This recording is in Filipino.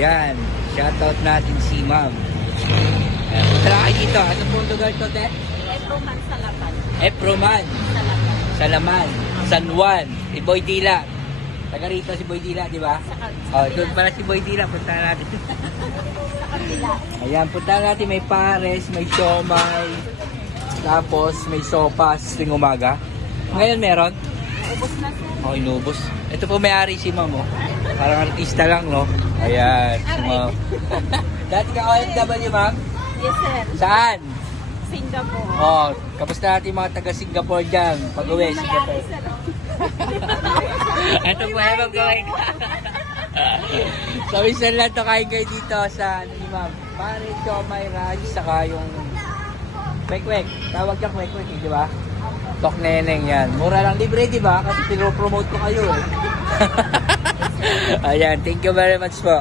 Yan. Shoutout natin si ma'am. Punta na kayo dito. Ano pong lugar to, Ted? Eproman Salapan. Eproman. Salapan. Salaman. San Juan. Si Boy Dila. Taga rito si Boy Dila, di ba? Oh, doon pala si Boy Dila. Punta na natin. Sa kabila. Ayan, punta na natin. May pares, may siomay. Tapos may sopas tuwing umaga. Ngayon meron? Ubus na sir. Oh, inubos. Ito po may-ari si ma'am, oh. Parang artista lang, no? Ayan, si ma'am. Dati ka OFW, ma'am? Yes sir. Saan? Singapore. Oh, kamusta natin mga taga-Singapore dyan? Pag-uwi, Singapore. Sir. Ito po, ma'am, gawin ka. So, minsan lang to kain kayo dito sa, ano ni ma'am? Pare, siomay, rice, saka yung kwek-kwek. Tawag niya kwek-kwek, di ba? Tok neneng yan. Mura lang, libre, di ba? Kasi pinopromote ko kayo, eh. Ayan, thank you very much po.